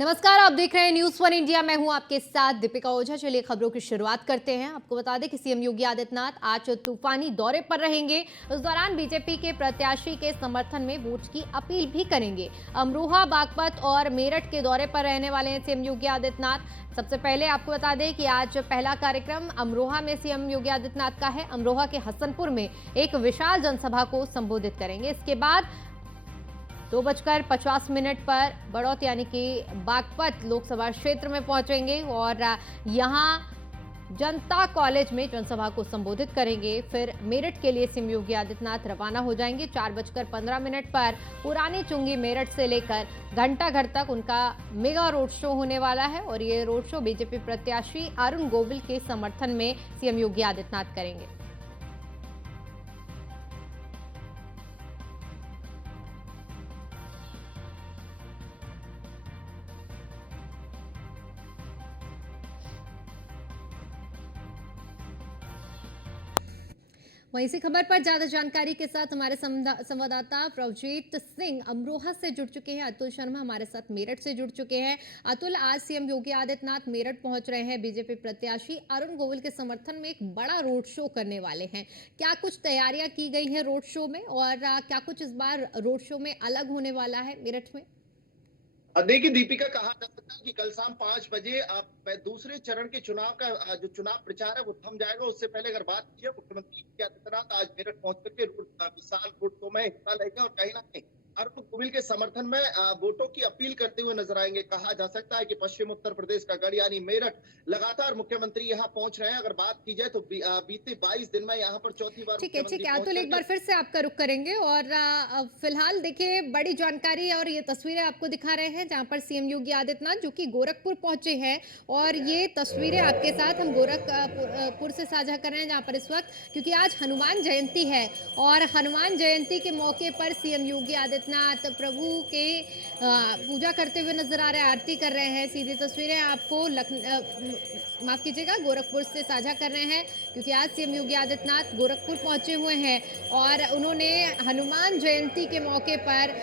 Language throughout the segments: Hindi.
नमस्कार, आप देख रहे हैं न्यूज़ वन इंडिया। मैं हूं आपके साथ दीपिका ओझा। चलिए खबरों की शुरुआत करते हैं। आपको बता दें कि सीएम योगी आदित्यनाथ आज तूफानी दौरे पर रहेंगे। उस दौरान बीजेपी के प्रत्याशी के समर्थन में वोट की अपील भी करेंगे। अमरोहा, बागपत और मेरठ के दौरे पर रहने वाले हैं सीएम योगी आदित्यनाथ। सबसे पहले आपको बता दें कि आज पहला कार्यक्रम अमरोहा में सीएम योगी आदित्यनाथ का है। अमरोहा के हसनपुर में एक विशाल जनसभा को संबोधित करेंगे। इसके बाद 2:50 पर बड़ौत यानी कि बागपत लोकसभा क्षेत्र में पहुंचेंगे और यहां जनता कॉलेज में जनसभा को संबोधित करेंगे। फिर मेरठ के लिए सीएम योगी आदित्यनाथ रवाना हो जाएंगे। 4:15 पर पुरानी चुंगी मेरठ से लेकर घंटाघर तक उनका मेगा रोड शो होने वाला है और ये रोड शो बीजेपी प्रत्याशी अरुण गोविल के समर्थन में सीएम योगी आदित्यनाथ करेंगे। वहीं इसी खबर पर ज्यादा जानकारी के साथ हमारे संवाददाता प्रवजीत सिंह अमरोहा से जुड़ चुके हैं। अतुल शर्मा हमारे साथ मेरठ से जुड़ चुके हैं। अतुल, आज सीएम योगी आदित्यनाथ मेरठ पहुंच रहे हैं। बीजेपी प्रत्याशी अरुण गोविल के समर्थन में एक बड़ा रोड शो करने वाले हैं। क्या कुछ तैयारियां की गई हैं रोड शो में और क्या कुछ इस बार रोड शो में अलग होने वाला है मेरठ में? देखिए दीपिका, कहा जा सकता है कि कल शाम 5 बजे दूसरे चरण के चुनाव का जो चुनाव प्रचार है वो थम जाएगा। उससे पहले अगर बात की जाए, मुख्यमंत्री योगी आदित्यनाथ आज मेरठ पहुंच करके विशाल रोड शो में हिस्सा लेंगे और कहीं ना कहीं अरुण गोविल के समर्थन में वोटों की अपील करते हुए नजर आएंगे। कहा जा सकता है कि पश्चिम उत्तर प्रदेश का गढ़ यानी मेरठ लगातार मुख्यमंत्री यहाँ पहुंच रहे हैं। अगर बात की जाए तो बीते 22 दिन में यहाँ पर चौथी बार ठीक है, ठीक मुख्यमंत्री है पहुंच अतुल, एक करके बार फिर से आपका रुख करेंगे और फिलहाल देखिए बड़ी जानकारी और ये तस्वीरें आपको दिखा रहे हैं जहां पर सीएम योगी आदित्यनाथ जो कि गोरखपुर पहुंचे हैं और ये तस्वीरें आपके साथ हम गोरखपुर से साझा कर रहे हैं जहां पर इस वक्त, क्योंकि आज हनुमान जयंती है और हनुमान जयंती के मौके पर सीएम योगी आदित्यनाथ प्रभु के पूजा करते हुए नजर आ रहे हैं, आरती कर रहे हैं। सीधी तस्वीरें आपको माफ कीजिएगा, गोरखपुर से साझा कर रहे हैं क्योंकि आज सीएम योगी आदित्यनाथ गोरखपुर पहुंचे हुए हैं और उन्होंने हनुमान जयंती के मौके पर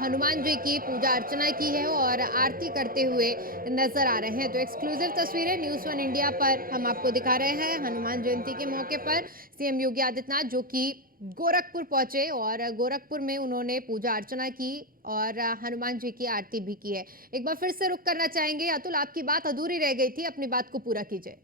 हनुमान जी की पूजा अर्चना की है और आरती करते हुए नजर आ रहे हैं। तो एक्सक्लूसिव तस्वीरें न्यूज़ वन इंडिया पर हम आपको दिखा रहे हैं। हनुमान जयंती के मौके पर सीएम योगी आदित्यनाथ जो कि गोरखपुर पहुंचे और गोरखपुर में उन्होंने पूजा अर्चना की और हनुमान जी की आरती भी की है। एक बार फिर से रुक करना चाहेंगे अतुल, आपकी बात अधूरी रह गई थी, अपनी बात को पूरा कीजिए।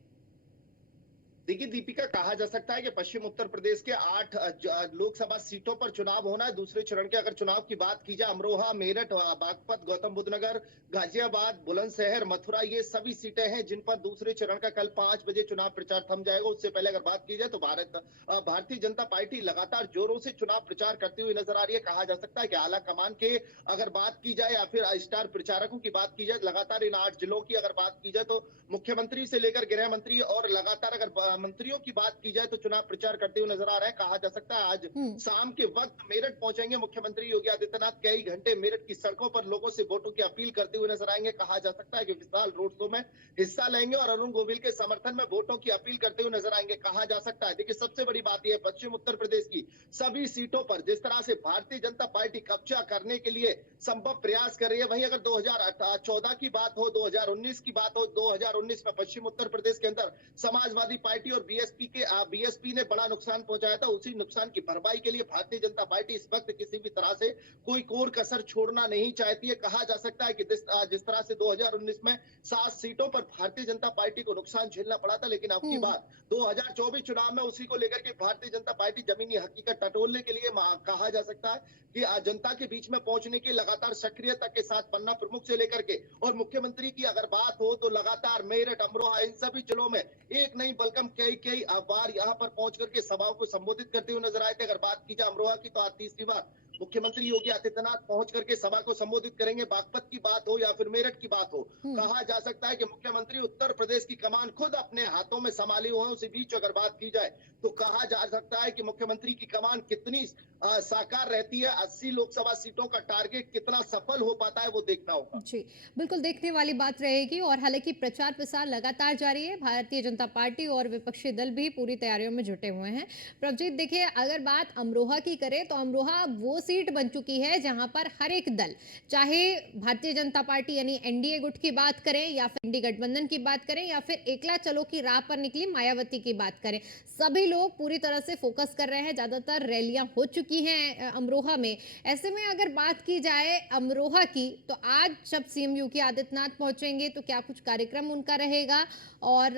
देखिए दीपिका, कहा जा सकता है कि पश्चिम उत्तर प्रदेश के 8 लोकसभा सीटों पर चुनाव होना है। दूसरे चरण के अगर चुनाव की बात की जाए, अमरोहा, मेरठ, बागपत, गौतम बुद्ध नगर, गाजियाबाद, बुलंदशहर, मथुरा, ये सभी सीटें हैं जिन पर दूसरे चरण का कल 5 बजे चुनाव प्रचार थम जाएगा। उससे पहले अगर बात की जाए तो भारतीय जनता पार्टी लगातार जोरों से चुनाव प्रचार करती हुई नजर आ रही है। कहा जा सकता है कि आला कमान के अगर बात की जाए या फिर स्टार प्रचारकों की बात की जाए, लगातार इन 8 जिलों की अगर बात की जाए तो मुख्यमंत्री से लेकर गृह मंत्री और लगातार अगर मंत्रियों की बात की जाए तो चुनाव प्रचार करते हुए नजर आ रहे हैं। कहा जा सकता है आज हम्म। शाम के वक्त मेरठ पहुंचेंगे मुख्यमंत्री योगी आदित्यनाथ। कई घंटे मेरठ की सड़कों पर लोगों से वोटों की अपील करते हुए नजर आएंगे। कहा जा सकता है कि विशाल रोड शो में हिस्सा लेंगे और अरुण गोविल के समर्थन में वोटों की अपील करते हुए नजर आएंगे। कहा जा सकता है, देखिए सबसे बड़ी बात यह है, पश्चिम उत्तर प्रदेश की सभी सीटों पर जिस तरह से भारतीय जनता पार्टी कब्जा करने के लिए संभव प्रयास कर रही है, वहीं अगर 2014 की बात हो, 2019 की बात हो, 2019 में पश्चिम उत्तर प्रदेश के अंदर समाजवादी पार्टी और बीएसपी ने बड़ा नुकसान पहुंचाया था। उसी नुकसान की भरपाई के लिए भारतीय जनता पार्टी इस वक्त किसी भी तरह से कोई कोर कसर छोड़ना नहीं चाहती है। कहा जा सकता है कि जिस तरह से 2019 में 7 सीटों पर भारतीय जनता पार्टी को नुकसान झेलना पड़ा था, लेकिन अब की हम्म। बार 2024 चुनाव में उसी को लेकर के भारतीय जनता पार्टी जमीनी हकीकत टटोलने के लिए कहा जा सकता है कि जनता के बीच में पहुंचने की लगातार सक्रियता के साथ पन्ना प्रमुख से लेकर के और मुख्यमंत्री की अगर बात हो तो लगातार मेरठ, अमरोहा, इन सभी जिलों में एक नहीं बल्कि कई बार यहाँ पर पहुंच करके सभाओं को संबोधित करते हुए नजर आए थे। अगर बात की जाए अमरोहा की तो आज तीसरी बार मुख्यमंत्री योगी आदित्यनाथ पहुंच करके सभा को संबोधित करेंगे। बागपत की बात हो या फिर मेरठ की बात हो, हम्म। कहा जा सकता है कि मुख्यमंत्री उत्तर प्रदेश की कमान खुद अपने हाथों में संभाली हुए हैं। उसी बीच अगर बात की जाए तो कहा जा सकता है कि मुख्यमंत्री की कमान कितनी साकार रहती है। 80 लोकसभा सीटों का टारगेट कितना सफल हो पाता है वो देखना होगा। जी, बिल्कुल देखने वाली बात रहेगी और हालांकि प्रचार प्रसार लगातार जारी है। भारतीय जनता पार्टी और विपक्षी दल भी पूरी तैयारियों में जुटे हुए हैं। प्रभजीत, देखिए अगर बात अमरोहा की करें तो अमरोहा वो सीट बन चुकी है जहां पर हर एक दल, चाहे भारतीय जनता पार्टी यानी एनडीए गुट की बात करें या फिर इंडी गठबंधन की बात करें या फिर एकला चलो की राह पर निकली मायावती की बात करें, सभी लोग पूरी तरह से फोकस कर रहे हैं। ज्यादातर रैलियां हो चुकी हैं अमरोहा में। ऐसे में अगर बात की जाए अमरोहा की, तो आज जब सीएम योगी आदित्यनाथ पहुंचेंगे तो क्या कुछ कार्यक्रम उनका रहेगा और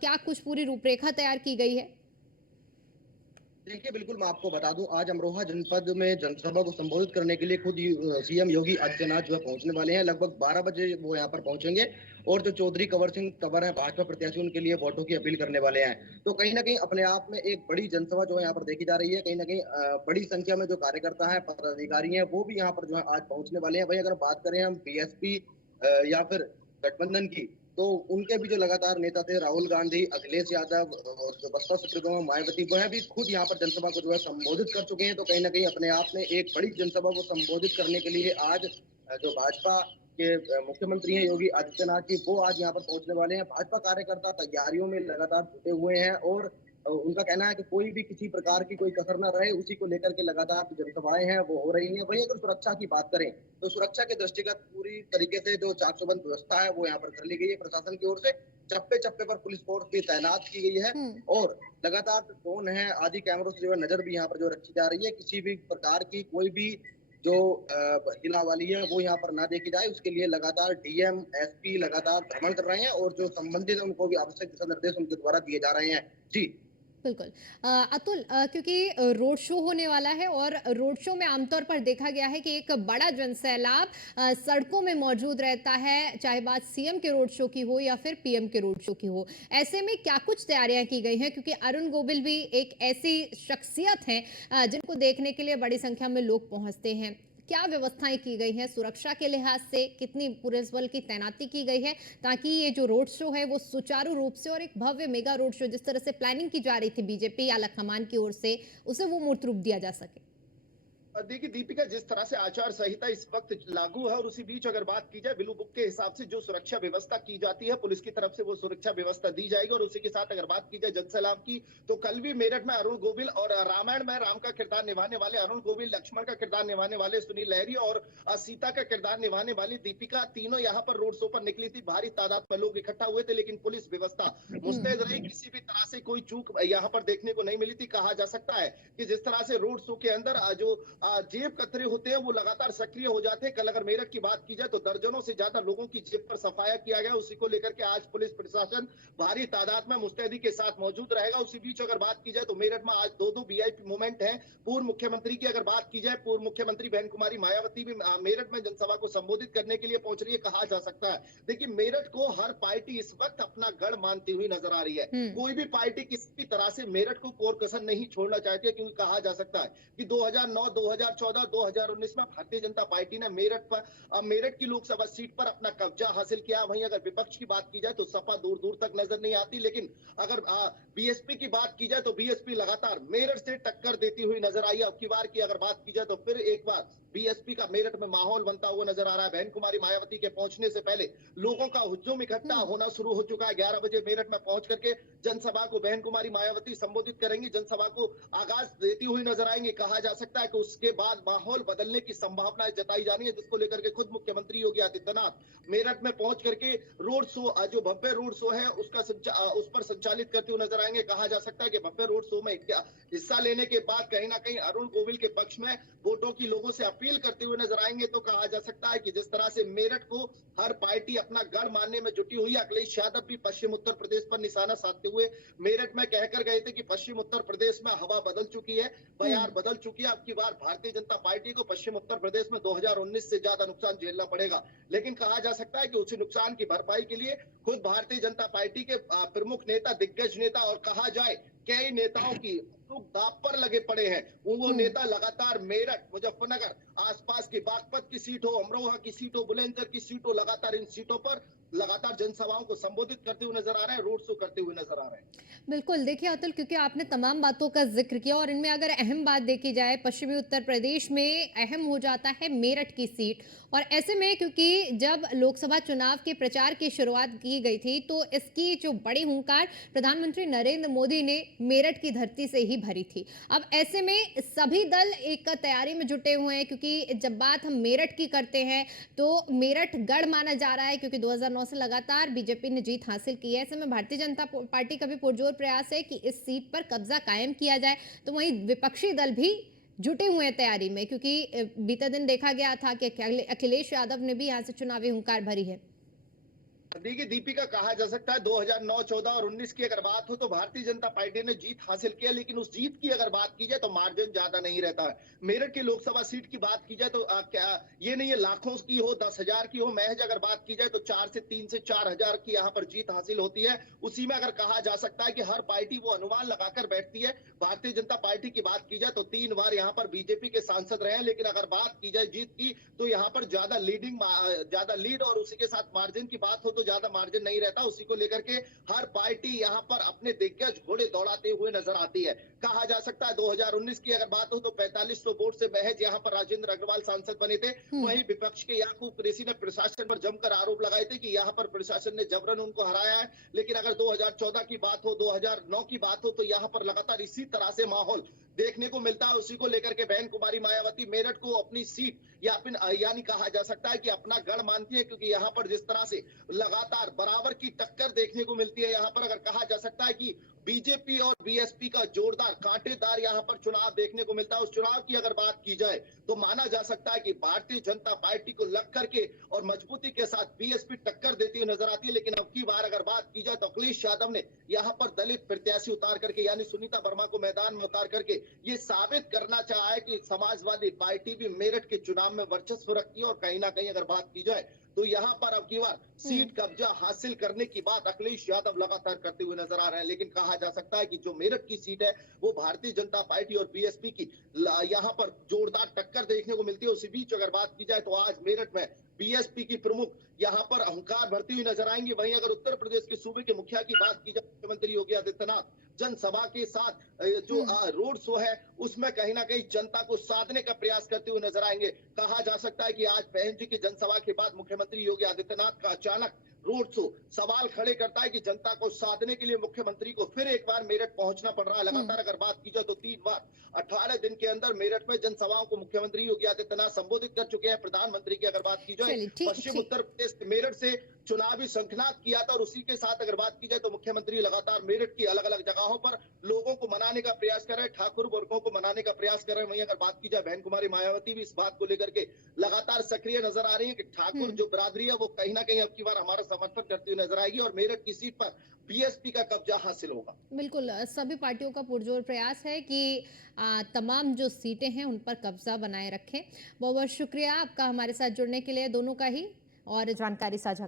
क्या कुछ पूरी रूपरेखा तैयार की गई है? देखिए, बिल्कुल मैं आपको बता दूं, आज अमरोहा जनपद में जनसभा को संबोधित करने के लिए खुद सीएम योगी आदित्यनाथ जो है पहुंचने वाले हैं। लगभग 12 बजे वो यहाँ पर पहुंचेंगे और जो चौधरी कंवर सिंह तंवर है भाजपा प्रत्याशी, उनके लिए वोटों की अपील करने वाले हैं। तो कहीं ना कहीं अपने आप में एक बड़ी जनसभा जो है यहाँ पर देखी जा रही है। कहीं ना कहीं बड़ी संख्या में जो कार्यकर्ता है, पदाधिकारी हैं, वो भी यहाँ पर जो है आज पहुंचने वाले हैं। वही अगर बात करें हम बीएसपी या फिर गठबंधन की, तो उनके भी जो लगातार नेता थे, राहुल गांधी, अखिलेश यादव और जो बसपा सुप्रीमो मायावती, वह भी खुद यहाँ पर जनसभा को जो है संबोधित कर चुके हैं। तो कहीं ना कहीं अपने आप में एक बड़ी जनसभा को संबोधित करने के लिए आज जो भाजपा के मुख्यमंत्री हैं योगी आदित्यनाथ जी, वो आज यहाँ पर पहुंचने वाले हैं। भाजपा कार्यकर्ता तैयारियों में लगातार जुटे हुए हैं और उनका कहना है कि कोई भी किसी प्रकार की कोई कसर न रहे, उसी को लेकर के लगातार जो जनसभाएं हैं वो हो रही हैं। वहीं अगर सुरक्षा की बात करें, तो सुरक्षा के दृष्टिगत पूरी तरीके से जो चाक चौबंद व्यवस्था है वो यहाँ पर कर ली गई है प्रशासन की ओर से। चप्पे चप्पे पर पुलिस फोर्स भी तैनात की गई है और लगातार जो ड्रोन है आदि कैमरों से जो है नजर भी यहाँ पर जो रखी जा रही है। किसी भी प्रकार की कोई भी जो हिला वाली है वो यहाँ पर ना देखी जाए, उसके लिए लगातार डीएम एसपी लगातार भ्रमण कर रहे हैं और जो संबंधित है उनको भी आवश्यक दिशा निर्देश उनके द्वारा दिए जा रहे हैं। जी बिल्कुल। अतुल, क्योंकि रोड शो होने वाला है और रोड शो में आमतौर पर देखा गया है कि एक बड़ा जनसैलाब सड़कों में मौजूद रहता है, चाहे बात सीएम के रोड शो की हो या फिर पीएम के रोड शो की हो। ऐसे में क्या कुछ तैयारियां की गई हैं, क्योंकि अरुण गोविल भी एक ऐसी शख्सियत हैं जिनको देखने के लिए बड़ी संख्या में लोग पहुंचते हैं। क्या व्यवस्थाएं की गई हैं सुरक्षा के लिहाज से, कितनी पुलिस बल की तैनाती की गई है ताकि ये जो रोड शो है वो सुचारू रूप से और एक भव्य मेगा रोड शो जिस तरह से प्लानिंग की जा रही थी बीजेपी आला कमान की ओर से, उसे वो मूर्त रूप दिया जा सके? देखिए दीपिका, जिस तरह से आचार संहिता इस वक्त लागू है और उसी बीच अगर बात की जाए ब्लू बुक के हिसाब से जो सुरक्षा व्यवस्था की जाती है पुलिस की तरफ से, वो सुरक्षा व्यवस्था दी जाएगी। और उसी के साथ अगर बात की जाए जनसैलाब की, तो कल भी मेरठ में अरुण गोविल और रामायण में राम का किरदार निभाने वाले अरुण गोविल, लक्ष्मण का किरदार निभाने वाले सुनील लहरी और सीता का किरदार निभाने वाली दीपिका, तीनों यहाँ पर रोड शो पर निकली थी। भारी तादाद में लोग इकट्ठा हुए थे, लेकिन पुलिस व्यवस्था मुस्तैद रही। किसी भी तरह से कोई चूक यहाँ पर देखने को नहीं मिली थी। कहा जा सकता है कि जिस तरह से रोड शो के अंदर जो जेब कतरे होते हैं वो लगातार सक्रिय हो जाते हैं। कल अगर मेरठ की बात की जाए तो दर्जनों से ज्यादा लोगों की जेब पर सफाया किया गया। उसी को लेकर के आज पुलिस प्रशासन भारी तादाद में मुस्तैदी के साथ मौजूद रहेगा। उसी बीच अगर बात की जाए तो मेरठ में आज दो वीआईपी मूवमेंट है। पूर्व मुख्यमंत्री की अगर बात की जाए, पूर्व मुख्यमंत्री बहन कुमारी मायावती भी मेरठ में जनसभा को संबोधित करने के लिए पहुंच रही है। कहा जा सकता है, देखिए मेरठ को हर पार्टी इस वक्त अपना गढ़ मानती हुई नजर आ रही है। कोई भी पार्टी किसी भी तरह से मेरठ को कोर कसर नहीं छोड़ना चाहती है, क्योंकि कहा जा सकता है कि 2009, 2014, 2019 में भारतीय जनता पार्टी ने मेरठ की लोकसभा सीट पर अपना कब्जा हासिल किया। वहीं अगर विपक्ष की बात की जाए तो सपा दूर दूर तक नजर नहीं आती। लेकिन अगर बीएसपी की बात की जाए तो बीएसपी लगातार मेरठ से टक्कर देती हुई नजर आई। अब की बार की अगर बात की जाए तो फिर एक बार बीएसपी का मेरठ में माहौल बनता हुआ नजर आ रहा है। बहन कुमारी मायावती के पहुंचने से पहले लोगों का हुजूम इकट्ठा होना शुरू हो चुका है। 11 बजे मेरठ में पहुंच करके जनसभा को बहन कुमारी मायावती संबोधित करेंगी, जनसभा को आगाज देती हुई नजर आएंगे। कहा जा सकता है कि उसके बाद माहौल बदलने की संभावनाएं जताई जा रही है, जिसको लेकर के खुद मुख्यमंत्री योगी आदित्यनाथ मेरठ में पहुंच करके रोड शो, जो भव्य रोड शो है उस पर संचालित करते हुए नजर आएंगे। कहा जा सकता है कि भव्य रोड शो में हिस्सा लेने के बाद कहीं ना कहीं अरुण गोविल के पक्ष में वोटों की लोगों से अपील करते हुए नजर आएंगे। तो कहा जा सकता है कि जिस तरह से मेरठ को हर पार्टी अपना गढ़ मानने में जुटी हुई है, अखिलेश यादव भी पश्चिम उत्तर प्रदेश पर निशाना साधते हुए मेरठ में कहकर गए थे कि पश्चिम उत्तर प्रदेश में हवा बदल चुकी है, बयार बदल चुकी है। अब की बार भारतीय जनता पार्टी को पश्चिम उत्तर प्रदेश में 2019 से ज्यादा नुकसान झेलना पड़ेगा। लेकिन कहा जा सकता है कि उसी नुकसान की भरपाई के लिए खुद भारतीय जनता पार्टी के प्रमुख नेता, दिग्गज नेता और कहा जाए कई नेताओं की दांव पर लगे पड़े हैं। वो नेता लगातार मेरठ, मुजफ्फरनगर, आसपास की बागपत की सीट हो, अमरोहा की सीट हो, बुलंदशहर की सीट हो, लगातार इन सीटों पर लगातार जनसभाओं को संबोधित करते हुए नजर आ रहे हैं, रोड शो करते हुए नजर आ रहे हैं। बिल्कुल, देखिए अतुल, क्योंकि आपने तमाम बातों का जिक्र किया और इनमें अगर अहम बात देखी जाए, पश्चिमी उत्तर प्रदेश में अहम हो जाता है मेरठ की सीट। और ऐसे में क्योंकि जब लोकसभा चुनाव के प्रचार की शुरुआत की गई थी तो इसकी जो बड़ी हुंकार प्रधानमंत्री नरेंद्र मोदी ने मेरठ की धरती से ही भरी थी। अब ऐसे में सभी दल एक तैयारी में जुटे हुए हैं, क्योंकि जब बात हम मेरठ की करते हैं तो मेरठ गढ़ माना जा रहा है, क्योंकि 2009 से लगातार बीजेपी ने जीत हासिल की है। ऐसे में भारतीय जनता पार्टी का भी पुरजोर प्रयास है कि इस सीट पर कब्जा कायम किया जाए। तो वहीं विपक्षी दल भी जुटे हुए हैं तैयारी में, क्योंकि बीते दिन देखा गया था कि अखिलेश यादव ने भी यहाँ से चुनावी हुंकार भरी है। देखिए दीपिका, कहा जा सकता है 2009, 14 और 19 की अगर बात हो तो भारतीय जनता पार्टी ने जीत हासिल किया, लेकिन उस जीत की अगर बात की जाए तो मार्जिन ज्यादा नहीं रहता है। मेरठ की लोकसभा सीट की बात की जाए तो क्या ये नहीं है लाखों की हो, 10,000 की हो, महज अगर बात की जाए तो 3 से 4 हजार की यहाँ पर जीत हासिल होती है। उसी में अगर कहा जा सकता है कि हर पार्टी वो अनुमान लगाकर बैठती है। भारतीय जनता पार्टी की बात की जाए तो 3 बार यहाँ पर बीजेपी के सांसद रहे हैं, लेकिन अगर बात की जाए जीत की तो यहाँ पर ज्यादा लीड और उसी के साथ मार्जिन की बात हो तो ज्यादा मार्जिन नहीं रहता। उसी को लेकर के हर पार्टी यहाँ पर अपने दिग्गज घोड़े दौड़ाते हुए नजर आती है। कहा जा सकता है 2019 की अगर बात हो तो 4500 वोट से महज यहाँ पर राजेंद्र अग्रवाल सांसद बने थे। वहीं विपक्ष के याकूब कुरैशी ने प्रशासन पर जमकर आरोप लगाए थे कि यहाँ पर प्रशासन ने जबरन उनको हराया है। लेकिन अगर 2014 की बात हो, 2009 की बात हो तो यहाँ पर लगातार इसी तरह से माहौल देखने को मिलता है। उसी को लेकर के बहन कुमारी मायावती मेरठ को अपनी सीट या फिर यानी कहा जा सकता है कि अपना गढ़ मानती है, क्योंकि यहाँ पर जिस तरह से लगातार बराबर की टक्कर देखने को मिलती है। यहाँ पर अगर कहा जा सकता है कि बीजेपी और बीएसपी का जोरदार कांटेदार यहाँ पर चुनाव देखने को मिलता है। उस चुनाव की अगर बात की जाए तो माना जा सकता है कि भारतीय जनता पार्टी को लग करके और मजबूती के साथ बीएसपी टक्कर देती हुई नजर आती है। लेकिन अब की बार अगर बात की जाए तो अखिलेश यादव ने यहाँ पर दलित प्रत्याशी उतार करके यानी सुनीता वर्मा को मैदान में उतार करके ये साबित करना चाहा है कि समाजवादी पार्टी भी मेरठ के चुनाव में वर्चस्व रखती है। और कहीं ना कहीं अगर बात की जाए तो यहाँ पर अब की बार सीट कब्जा हासिल करने की बात अखिलेश यादव लगातार करते हुए नजर आ रहे हैं। लेकिन कहा जा सकता है कि जो मेरठ की सीट है वो भारतीय जनता पार्टी और बीएसपी की यहाँ पर जोरदार टक्कर देखने को मिलती है। उसी बीच अगर बात की जाए तो आज मेरठ में बीएसपी की प्रमुख यहाँ पर अहंकार भरती हुई नजर आएंगी। वहीं अगर उत्तर प्रदेश के सूबे के मुखिया की बात की जाए, मुख्यमंत्री योगी आदित्यनाथ जनसभा के साथ जो रोड शो है उसमें कहीं ना कहीं जनता को साधने का प्रयास करते हुए नजर आएंगे। कहा जा सकता है कि आज बहन जी की जनसभा के बाद मुख्यमंत्री योगी आदित्यनाथ का अचानक रोड शो सवाल खड़े करता है कि जनता को साधने के लिए मुख्यमंत्री को फिर एक बार मेरठ पहुंचना पड़ रहा है। लगातार अगर बात की जाए तो 3 बार 18 दिन के अंदर मेरठ में जनसभाओं को मुख्यमंत्री योगी आदित्यनाथ संबोधित कर चुके हैं। प्रधानमंत्री की अगर बात की जाए, चलिए, ठीक पश्चिम ठीक। उत्तर प्रदेश मेरठ से चुनावी शंखनाद किया था और उसी के साथ अगर बात की जाए तो मुख्यमंत्री लगातार मेरठ की अलग अलग जगहों पर लोगों को मनाने का प्रयास कर रहे हैं, ठाकुर वर्गों को मनाने का प्रयास कर रहे हैं। वहीं अगर बात की जाए बहन कुमारी मायावती भी इस बात को लेकर के लगातार सक्रिय नजर आ रही है कि ठाकुर जो बिरादरी है वो कहीं ना कहीं अब की बार हमारा समर्थन करती हुई नजर आएगी और मेरठ की सीट पर बीएसपी का कब्जा हासिल होगा। बिल्कुल, सभी पार्टियों का पुरजोर प्रयास है कि तमाम जो सीटें हैं उन पर कब्जा बनाए रखें। बहुत बहुत शुक्रिया आपका हमारे साथ जुड़ने के लिए, दोनों का ही, और जानकारी साझा